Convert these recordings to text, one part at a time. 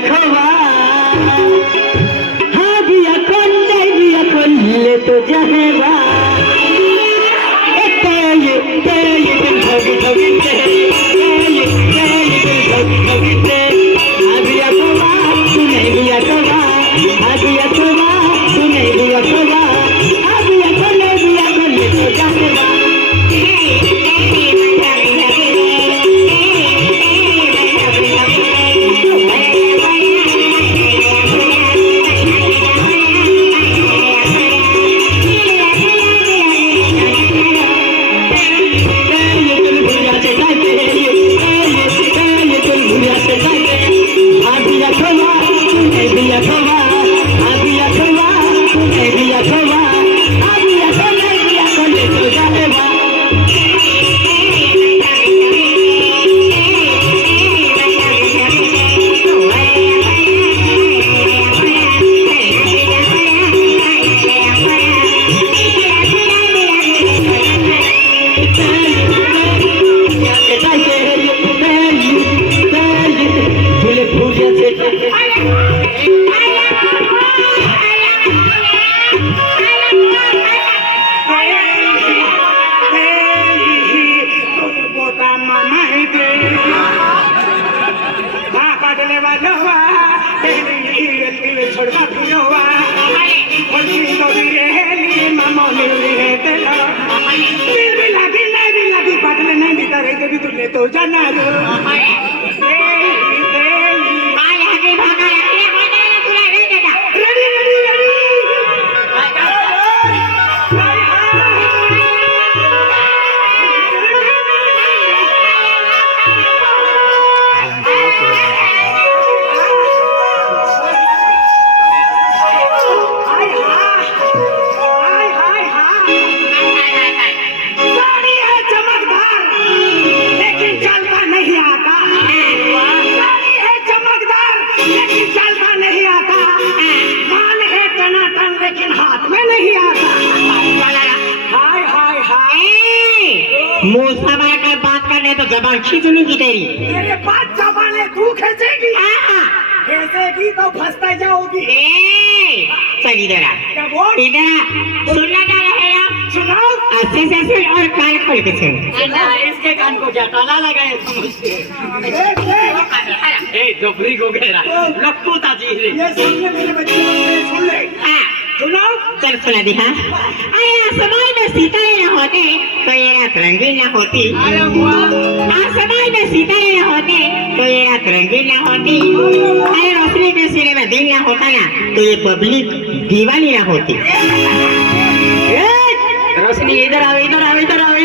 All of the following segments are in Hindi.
come on. लेकिन हाथ में नहीं आता। हाय हाय हाय। मुँह संभाल कर बात करने तो जबान खींचनी की तेरी। मेरे पास जबाने तू खींचेगी। खींचेगी तो फंसता जाओगी। चल इधर इधर आ। सुनना क्या रहेगा सुनाओ अच्छे से सुन और कान खोल के सुन। इसके कान को क्या ताला लगाए समझते ए डोपरी को घेरा लक्कू ताजी रे। ये सामने मेरे बच्चे सुन ले। તુલો કલ્પના દિહા આ સમય સીતા એ હોતે તો એરા ત્રંગી ના હોતી આ સમય ને સીતા એ હોતે તો એરા ત્રંગી ના હોતી આ રોશની ને સિનેમા દિન ના હોતા ના તો એ પબ્લિક દીવાની ના હોતી રોશની ઇધર આવે ઇધર આવે ઇધર આવે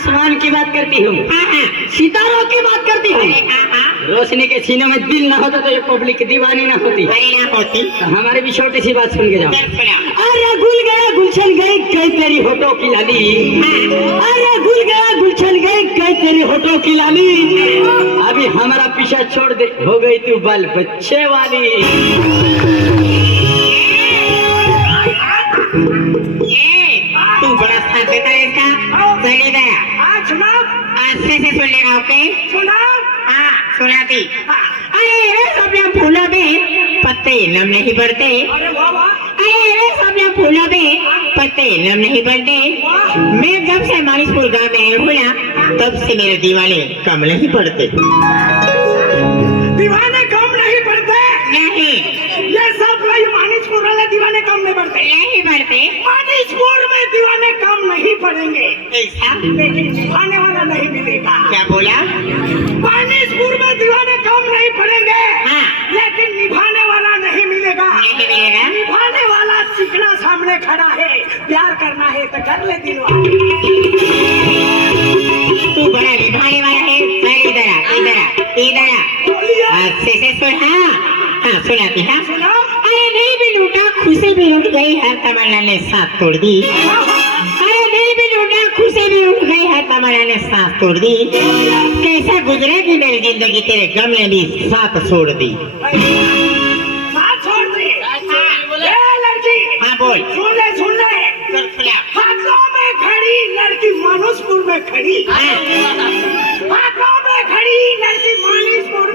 आसमान की बात करती हूँ। हाँ, हाँ, सितारों की बात करती हूँ। हाँ, रोशनी के सीने में दिल ना होता तो ये पब्लिक दीवानी ना होती। होती। तो हमारी भी छोटी सी बात सुन के जाओ। अरे गुल गया गुलशन गई कई तेरी होठों की लाली। अरे गुल गया गुलशन गई कई तेरी होटो की लाली। अभी हमारा पीछा छोड़ दे हो गई तू बाल बच्चे वाली। तू बड़ा साथ देता है इसका। अच्छे से सुन? लेना ओके सुना हाँ सुनाती अरे रे सब फूलों में पत्ते नम नहीं पड़ते। अरे अरे सब फूलों में पत्ते नम नहीं पड़ते। मैं जब से मानिसपुर गाँव में आया हूँ ना तब से मेरे दीवाने कम नहीं पड़ते। दीवाने कम नहीं पड़ते नहीं ये सब भाई मानिसपुर वाले दीवाने कम नहीं नहीं पड़ते मानिसपुर में दीवाने कम नहीं पड़ेंगे। लेकिन निभाने वाला नहीं मिलेगा। क्या बोला? मानिसपुर में दीवाने कम नहीं पड़ेंगे। हाँ। लेकिन निभाने वाला नहीं मिलेगा। नहीं मिलेगा। निभाने वाला सीखना सामने खड़ा है। प्यार करना है तो कर ले दिलवा। तू बड़ा निभाने वाला है। इधर आ इधर आ इधर आ। अच्छे से सुन हाँ। हाँ हाँ। सुनो। खुशी भी लूट गई हर तमन्ना ने साथ तोड़ दी। अरे नहीं भी लूटा खुशी भी लूट गई हर तमन्ना ने साथ तोड़ दी कैसा गुजरेगी मेरी ज़िंदगी तेरे गम ने भी साथ छोड़ दी? साथ छोड़ दी। ए लड़की हाँ बोल। सुन ले सुन ले। हाथों में खड़ी लड़की मानुसपुर में खड़ी। हाँ, हाथों में खड़ी लड़की मानिसपुर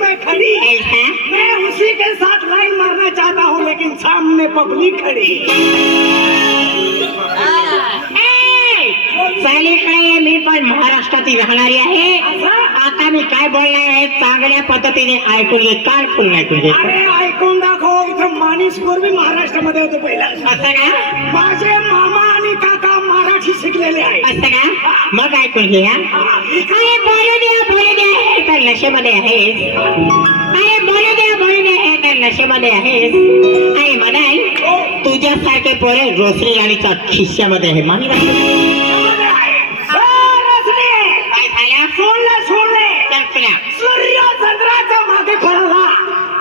में खड़ी। ऐसा उसी के साथ लाइन मारना चाहता हूँ लेकिन सामने पब्लिक खड़ी। सालीकडे मी पण महाराष्ट्रातील राहणारी आहे. आता मी काय बोलणार आहे? चांगल्या पद्धतीने ऐकून घे कान खोलून ऐकून घे. अरे ऐकून दाखव. इथं माणूस पूर्वी महाराष्ट्रामध्ये होतो पहिला. असं का? माझे मामा आणि काका मराठी शिकलेले आहे. असं का? मग ऐकून घे हा? अरे बोलू द्या बोलू द्या हे तर नशेमध्ये आहेस. अरे बोलू द्या बोलू द्या हे तर नशेमध्ये आहेस. आणि म्हणाल तुझ्यासारखे पोरे रोसरी आणि खिश्यामध्ये आहे. आहे? आहे. ए, रसले! काय झालं? सोडले सोडले. पुण्या. सूर्य चंद्राच्या मागे पळाला.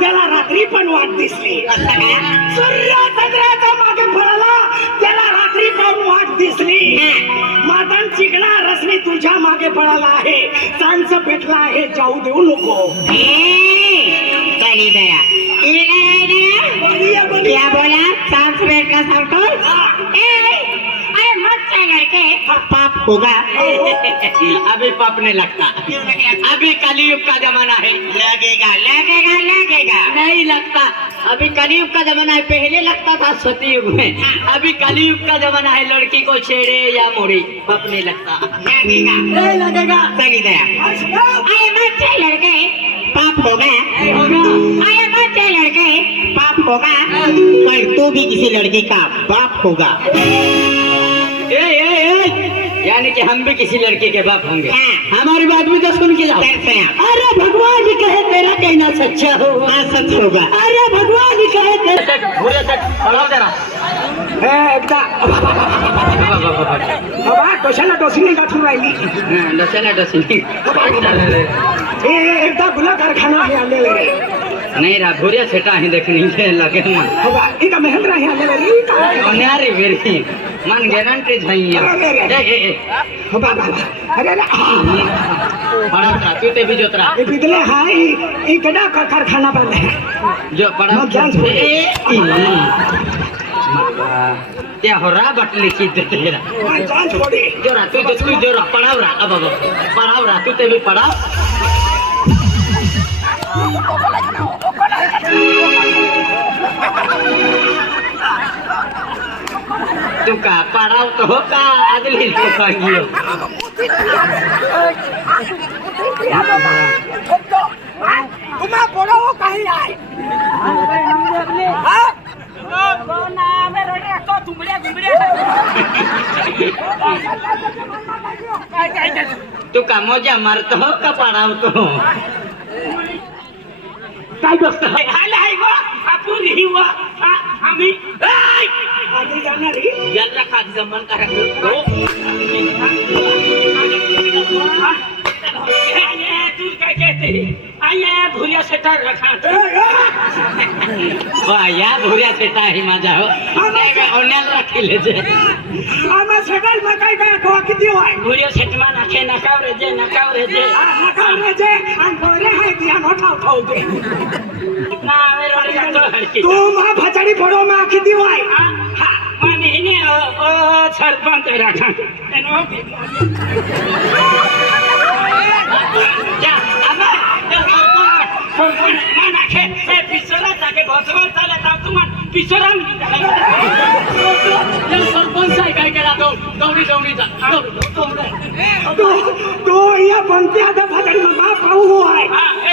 त्याला रात्री पण वाट दिसली. असं का? सूर्य चंद्राच्या मागे पळाला. त्याला रात्री पण वाट दिसली. चिकना रसने तुझ्या मागे पळाला आहे. चांच पेटला आहे. जाऊ देऊ नको. चली इधर बलिया बलिया क्या बोला? सांस बैठना सांगतो ए, अरे मत से लड़के पाप होगा. अभी पाप नहीं लगता. अभी कलयुग का जमाना है लगेगा लगेगा लगेगा. नहीं लगता. अभी कलयुग का जमाना है पहले लगता था सतयुग में। अभी कलयुग का जमाना है लड़की को छेड़े या मोड़ी पाप नहीं लगता। लगेगा। नहीं लगेगा। चली जरा अरे लड़के पाप होगा अरे लड़के पाप होगा पर तू भी किसी लड़की का बाप होगा। ए, ए, ए, यानी कि हम भी किसी लड़के के बाप होंगे। हाँ। हमारी बात भी तो सुन के जाओ। अरे भगवान जी कहे तेरा कहना सच्चा हो हाँ सच होगा। अरे भगवान जी कहे तेरा जरा। हे, एकदा बाबा कशाला डोसीने गाठून राहिली डसला डसली ए एकदा गुला कारखाना हे आलेले रे नहीं रहा भूरिया सेटा ही देखने के लगे मन बाबा इका महेंद्र हे आलेले रे का न्यारी मेरी। મન ગેરંટી જ નહીં એ એ એ. બાબા અરે અરે પડાત્રા પીતે બીજો ત્રા એ પીતલે હા ઈ ઈ કડા કારખાના બંધ જો પડા એ ત્યાં હોરા. બટલી કીધે જોરા તું તો તું જોરા પડાવરા. અબ અબ પડાવરા પડાવ. તું કા પાડાવતો હો કા આજે લીલો ભાંગ્યો તુમા બોલાવો કહી આય હા કોના મે રોડે તો તુમડે ગુમડે તું કામો જા મારતો હો કા પાડાવતો કાઈ દોસ્ત હાલ હાલ આ પૂરી હુઆ આ આમી હાય गोष्ट आहे? आपण ही वा आ- आम्ही ऐ! आधी जाणार ही? याला खात जमन करा तू काय कहते आए भुरिया सेटर रखा या भुऱ्या सेटा आहे माझा हो। ओण्याला राखीले जे आम्हा सगळं मकाई काय गोवा किती वाय भुऱ्या सेटमा नाखे नकाव रे जे नकाव रे जे ना नकावण्याचे आणि गोरे आहे ती आणि ठाव ठाव दे ना आवे रोडी जातो तू मा फचाडी पडो मा किती वाय हा। माने हिने ओ ओ सरपंच राखा एनो जा आबा जा सरपंच सरपंच मा नाखे ए पिसोरा जाके भसवा चाले ता तुमान पिसोरा या सरपंच आहे काय केला तो दौडी दौडी जा दौडी दौडी तू तू या पंक्ती आता फचाडी मा पाहू आहे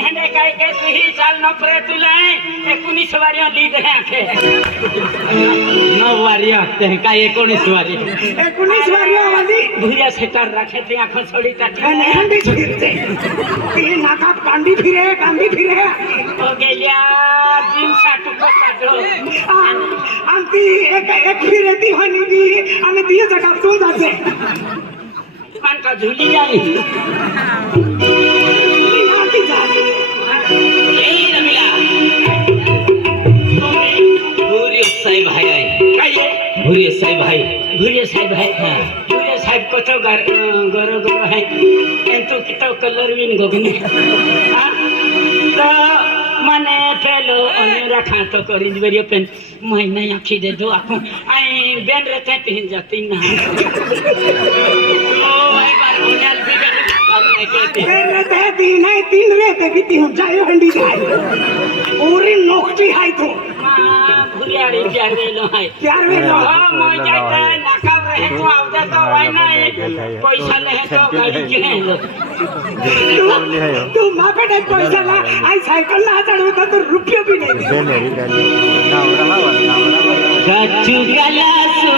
हने काय के तुही चाल न परे तुले एकुनीस वारियाँ लीड है आखे। नौ वारियाँ आते हैं का एकुनीस वारी। एकोणीस वाली। भूया से कर रखे आँखों छोड़ी तक हंडी फिरते। ती नाकात कांडी फिरे कांडी फिरे। हो गेल्या जिम साटू को आणि ती एक एक फिरे ती म्हणी ती आणि ती जगातून जाते। मन का झूली ती जाते भूरिया साहेब भाई भूरिया साहेब भाई हाँ? भूरिया साहेब कतो गर गर गर है। एंतु कितो कलर विन गोगने। हाँ? तो माने फेलो अनेरा खातो करिन बेरियो पेन। मैं नहीं आखी दे दो आपको आई बेन रहते हैं जाती ना। ओ एक बार ओनाल भी ಬೇರೆ ದಿನ ತಿಂದ್ರೆ ತೆಗಿತಿ ಜಾಯೋ ಹಂಡಿ ಜಾಯ್ ಊರಿ ನೋಕ್ಲಿ ಆಯ್ತು पैसा ले तो गाड़ी के तू माँ पैसा ला। आई साइकिल ला चढ़ो तो, तो तू रुपया भी नहीं दे। गच्छु गला सु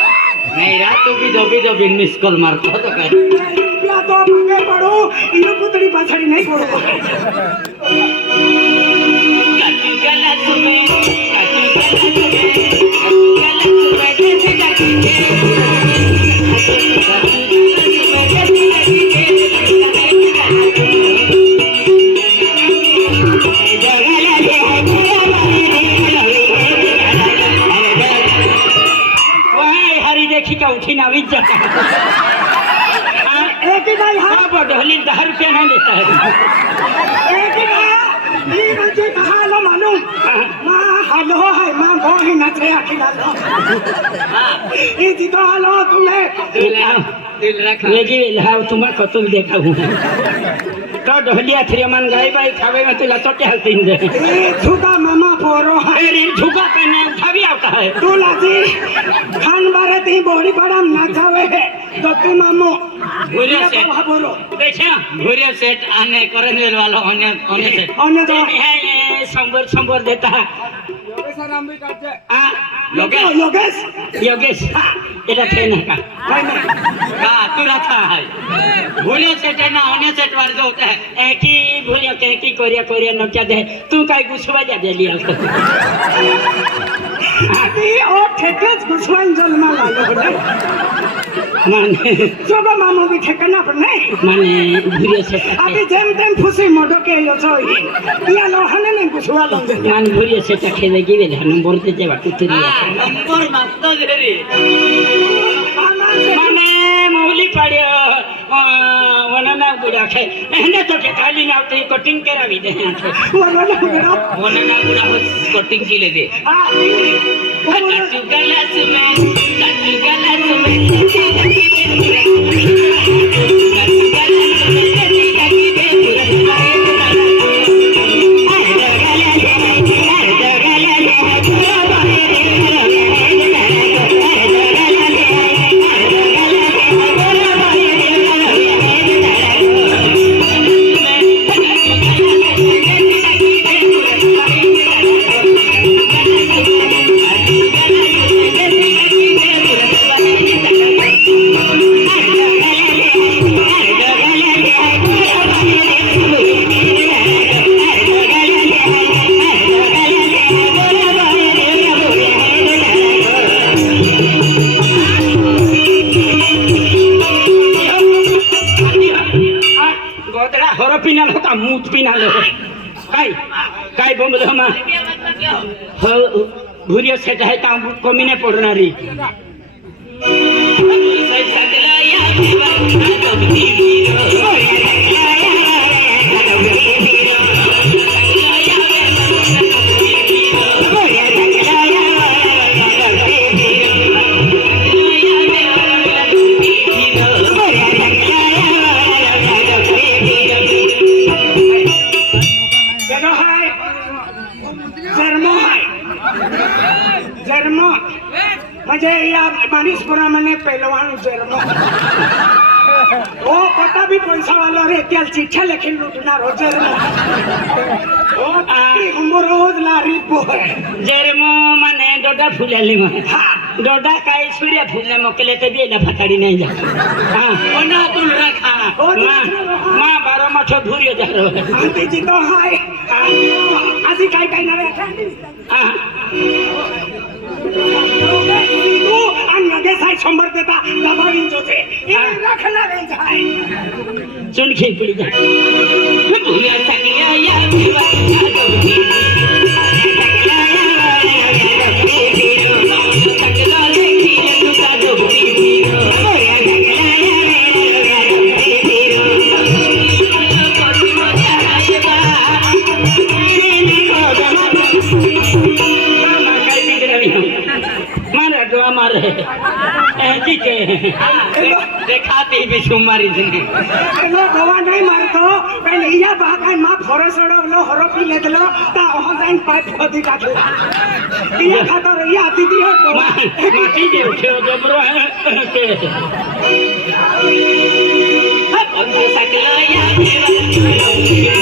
નહીં તું બીજો બીજો બિન મિસ કોલ મારતો તો કઈ. રૂપિયા તો ભાગે પડો. ઈનો પાછળ નહીં देखी का उठी ना विच जाता एक ही भाई हाँ हाँ वो ढोली दस रुपया नहीं देता है एक ही भाई ये बच्चे कहाँ लो मालूम माँ हेलो है माँ वो ही नचरे अखिला लो ये जीतो हेलो तुम्हें ये जी लाव तुम्हारा कतुल देखा हूँ तो ढोलिया थ्री मन गाय बाई खावे में तुला तो क्या तीन दे ये झूठा मामा पोरो है अरे झुका पहने उठा भी आता है तू लाजी खान बारे ती बॉडी बड़ा नाचावे है तो तू मामो भूरिया ये से बाबा बोलो देखिए भूरिया सेट आने करन वेल वाला होने होने से होने दो। है ये संबर संबर देता है हाँ योगेश योगेश योगेश এটা थे ना का भाई नहीं हाँ तुरा था है भूलिया सेट है ना होने सेट वाले जो होता है एक ही भूलिया के एक ही कोरिया कोरिया न क्या दे तू काय गुस्सा जा दे लिया আদি ও ঠেকেজ ঘুষাঞ্জল মালা মানে? চব মামু বি ঠেকে না পড়ে মানে ঘুরে আছে আদি যেম তেম ফুসি মডকে এলো ছই ইয়া লহনে নে ঘুষুয়া লং মানে પાડ્યા વનના ગુડા છે તો કે કટિંગ કરાવી દે કટિંગ કી લેતે पिनालो का मूत पिनालो काय? काय बोंबल हमा हो भूरिया सेट है ता कमी नाही पडणारी. जरो છે એ આ માનીશપુરા મને પહેલવાન જેલમાં ઓ પટા બી પૈસા વાળો રે ત્યાં ચીઠા લખી લૂંટનારો જેલમાં ઓ આખી ઉંમર રોજ લારી બોય જેલમાં મને દોડા ફૂલેલી હા. દોડા કાઈ સૂર્ય ફૂલને મોકલે તે બે દફા કાઢી નહીં જાય હા. ઓના તું રાખા. માં બારો માથો ભૂર્યો જારો આંટીજી તો હાય. આજી કાઈ કાઈ ના રહે હા. જતા દબાવી જોજે એ રાખના રહી જાય. ચણખી પડી જાય ભૂલ્યા સકિયા યાદ વાયા એજી છે દેખાતી બી સુમારી જને એલો દવા નહીં મારતો પણ ઈયા બાગાનમાં ફોરસડો ઓલો હરોપી લેતલો તા ઓહો જાઈન પાઇપ કાઢો. ઈયા ખાતર ઈયા અતિથિ હો માટી જે ઉઠ્યો જબરો હે હે. અંતે સકલાયા દેવા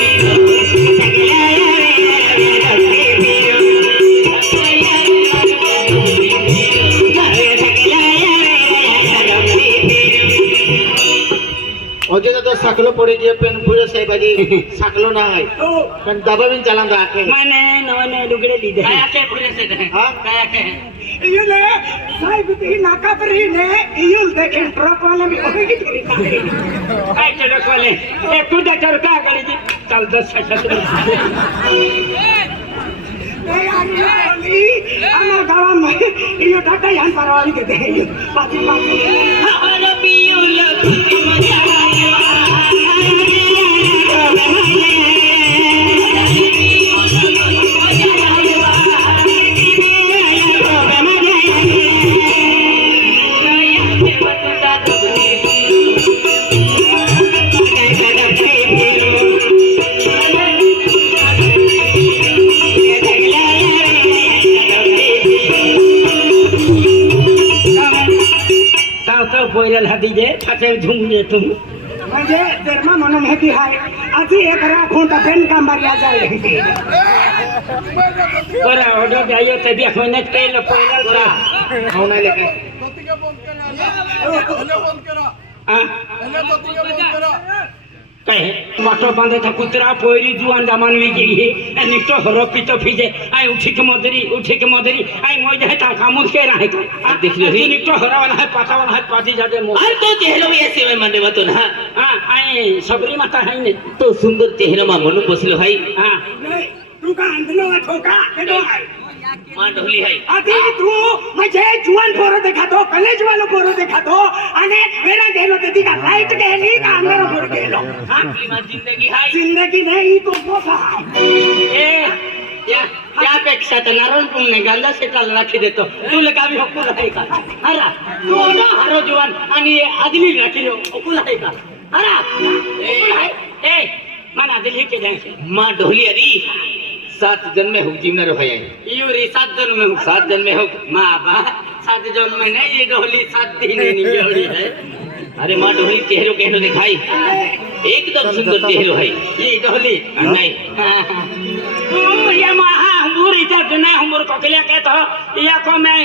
saklo pori dia pen pura saya bagi saklo na hai. Kan daba min calam da ake. Mane no ne dugre lide. Ka ake pura se da. Ha? ake. Iyo le sai gut hi na ka pri ne iyo le ke pro pale mi ho ki tri ka. Ai chala kale. E tu da kar ka gali ji chal da sa sa. Hey, I'm not going to be able to do it. I'm not going to be able to do it. I'm not going to be able to do it. पोयरल हाथी जे फाटे झुम जे तुम म्हणजे तेरमा म्हणून हे की हाय आधी एक राखून तर पेन का मारिया जाय ओरा ओडो जायो ते भी होने पेल पोयरल सा খাও নাই লেখে हां कहे वाटो बांधे था વાટો બાંધે તો કૂતરા પોયરી જુવાન જમાનવી ગઈ અને તો હરો પીતો ફીજે આ ઉઠી કે મદરી ઉઠી કે મદરી. આ મોય જાય તા કામું કે રહે તા આ દેખ લે રી નિકટો હરા વાલા હે પાતા વાલા હે પાતી જાજે મો. અરે તો ચહેરો એસે મે મને વતો સુંદર ચહેરો મન પોસલો હઈ. માં ઢોલી હઈ આથી તું મજે જુવાન પોરો દેખાતો કોલેજ વાળો પોરો દેખાતો અને મેરા ગેલો દેતી કા લાઈટ ગેલી કા અંદર પોરો ગેલો આપની માં જિંદગી હઈ જિંદગી નહીં તો બોસા એ त्यापेक्षा तर नारळ पुणे गांधा शेताला राखी देतो तू लकावी हकुल आहे का? अरे तू ना हरो जवान आणि आदमी राखी हकुल आहे का? हरा ए माना दिली के जायचे मा ढोली अरी। सात जन्म में हूँ जिम्मे रहो यू री सात जन्म में हूँ सात जन्म में हूँ माँ बा सात जन्म में नहीं ये डोली सात दिन डोली है अरे माँ डोली चेहरो कहनो दिखाई एकदम सुंदर चेहरो है ये डोली नहीं ये माँ हम बुरी जब ना हम बुर को कहता या को मैं